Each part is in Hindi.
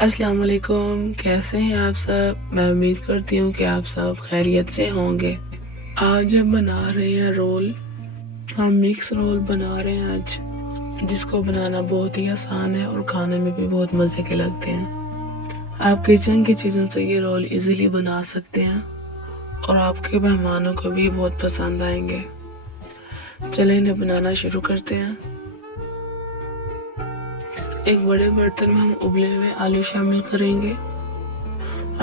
अस्सलाम वालेकुम। कैसे हैं आप सब? मैं उम्मीद करती हूँ कि आप सब खैरियत से होंगे। आज हम बना रहे हैं रोल। हम मिक्स रोल बना रहे हैं आज, जिसको बनाना बहुत ही आसान है और खाने में भी बहुत मज़े के लगते हैं। आप किचन की चीज़ों से ये रोल इजीली बना सकते हैं और आपके मेहमानों को भी बहुत पसंद आएंगे। चलें इन्हें बनाना शुरू करते हैं। एक बड़े बर्तन में हम उबले हुए आलू शामिल करेंगे।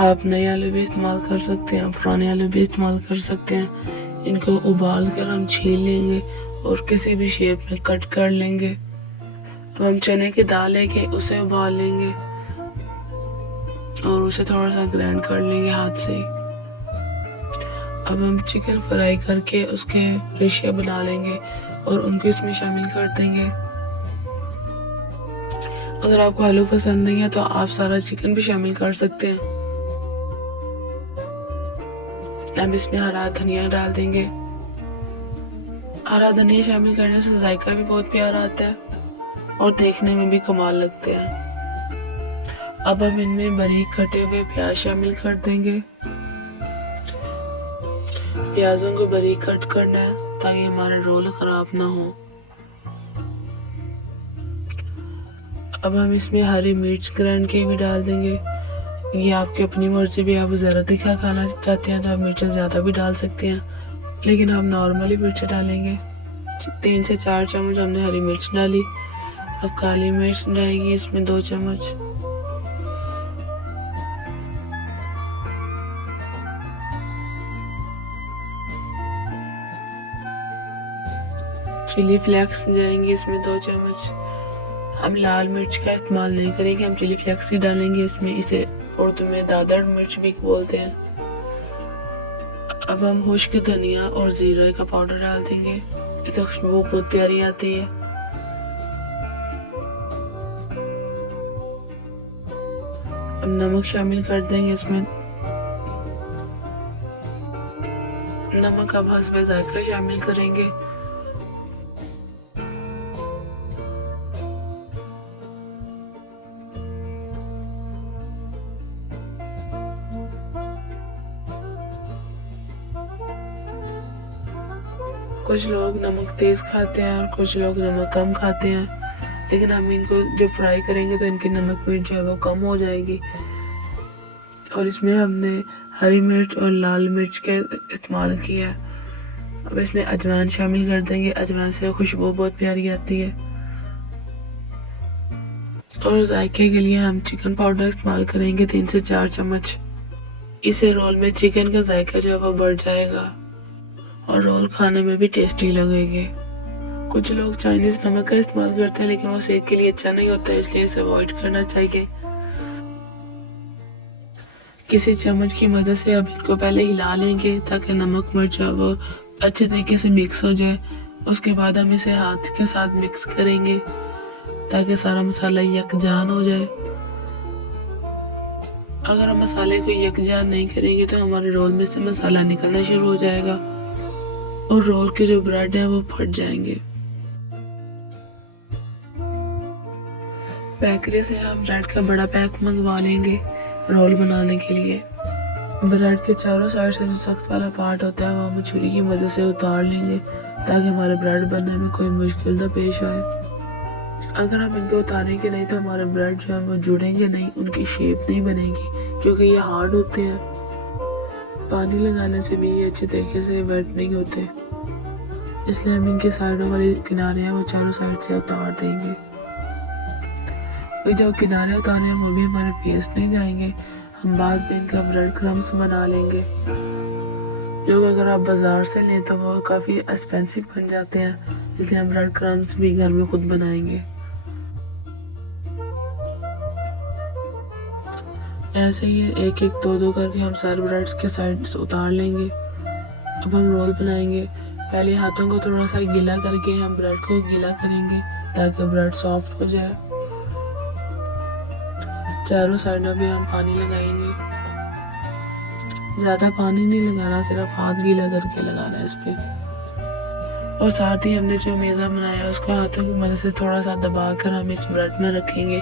आप नए आलू भी इस्तेमाल कर सकते हैं, पुराने आलू भी इस्तेमाल कर सकते हैं। इनको उबाल कर हम छील लेंगे और किसी भी शेप में कट कर लेंगे। अब हम चने की दाल लेके उसे उबाल लेंगे और उसे थोड़ा सा ग्राइंड कर लेंगे हाथ से। अब हम चिकन फ्राई करके उसके रेशे बना लेंगे और उनको इसमें शामिल कर देंगे। अगर आपको आलू पसंद नहीं है तो आप सारा चिकन भी शामिल कर सकते हैं। अब इसमें हरा धनिया डाल देंगे। हरा धनिया शामिल करने से जायका भी बहुत प्यारा आता है और देखने में भी कमाल लगते हैं। अब हम इनमें बारीक कटे हुए प्याज शामिल कर देंगे। प्याजों को बारीक कट करना है ताकि हमारे रोल खराब ना हो। अब हम इसमें हरी मिर्च ग्राइंड की भी डाल देंगे। ये आपकी अपनी मर्जी भी, आप ज़्यादा तीखा खाना चाहते हैं तो आप मिर्च ज़्यादा भी डाल सकते हैं, लेकिन हम नॉर्मली मिर्च डालेंगे। 3 से 4 चम्मच हमने हरी मिर्च डाली। अब काली मिर्च डालेंगे इसमें 2 चम्मच। चिली फ्लेक्स जाएंगे इसमें 2 चम्मच। हम लाल मिर्च का इस्तेमाल नहीं करेंगे, हम चिली फ्लेक्स ही डालेंगे इसमें। इसे उर्दू में दादड़ मिर्च भी बोलते हैं। अब हम खुश्क धनिया और जीरे का पाउडर डाल देंगे। इससे खुशबू बहुत प्यारी आती है। अब नमक शामिल कर देंगे इसमें। नमक अब हस्बे जायका शामिल करेंगे। कुछ लोग नमक तेज खाते हैं और कुछ लोग नमक कम खाते हैं, लेकिन हम इनको जब फ्राई करेंगे तो इनकी नमक मिर्च जो है वो कम हो जाएगी। और इसमें हमने हरी मिर्च और लाल मिर्च का इस्तेमाल किया है। अब इसमें अजवाइन शामिल कर देंगे। अजवाइन से खुशबू बहुत प्यारी आती है। और जायके के लिए हम चिकन पाउडर इस्तेमाल करेंगे 3 से 4 चम्मच। इसे रोल में चिकन का जायका जो है वो बढ़ जाएगा और रोल खाने में भी टेस्टी लगेंगे। कुछ लोग चाइनीज नमक का इस्तेमाल करते हैं, लेकिन वो सेहत के लिए अच्छा नहीं होता है, इसलिए इसे अवॉइड करना चाहिए। किसी चम्मच की मदद से अब इनको पहले हिला लेंगे ताकि नमक मिर्च वो अच्छे तरीके से मिक्स हो जाए। उसके बाद हम इसे हाथ के साथ मिक्स करेंगे ताकि सारा मसाला यकजान हो जाए। अगर हम मसाले को यकजान नहीं करेंगे तो हमारे रोल में से मसाला निकलना शुरू हो जाएगा और रोल के जो ब्रेड है वो फट जाएंगे। बेकरी से हम ब्रेड का बड़ा पैक मंगवा लेंगे रोल बनाने के लिए। ब्रेड के चारों साइड से जो सख्त वाला पार्ट होता है वो हम छुरी की मदद से उतार लेंगे ताकि हमारे ब्रेड बनने में कोई मुश्किल ना पेश आए। अगर हम इनको उतारेंगे नहीं तो हमारे ब्रेड जो है वो जुड़ेंगे नहीं, उनकी शेप नहीं बनेगी क्योंकि ये हार्ड होते हैं। पानी लगाने से भी ये अच्छे तरीके से वेट नहीं होते, इसलिए हम इनके साइडों वाले किनारे हैं वो चारों साइड से उतार देंगे। जो किनारे उतारे हैं वो भी हमारे पेस्ट नहीं जाएंगे। हम बाद में इनका ब्रेड क्रम्स बना लेंगे, जो अगर आप बाजार से लें तो वो काफ़ी एक्सपेंसिव बन जाते हैं, इसलिए हम ब्रेड क्रम्स भी घर में खुद बनाएंगे। ऐसे ही एक एक दो दो करके हम सारे ब्रेड्स के साइड से उतार लेंगे। अब हम रोल बनाएंगे। पहले हाथों को थोड़ा सा गीला करके हम ब्रेड को गीला करेंगे ताकि ब्रेड सॉफ्ट हो जाए। चारों साइडों पे हम पानी लगाएंगे। ज़्यादा पानी नहीं लगाना, सिर्फ हाथ गीला करके लगाना है इस पे। और साथ ही हमने जो मेज़ा बनाया उसको हाथों की मदद से थोड़ा सा दबा कर हम इस ब्रेड में रखेंगे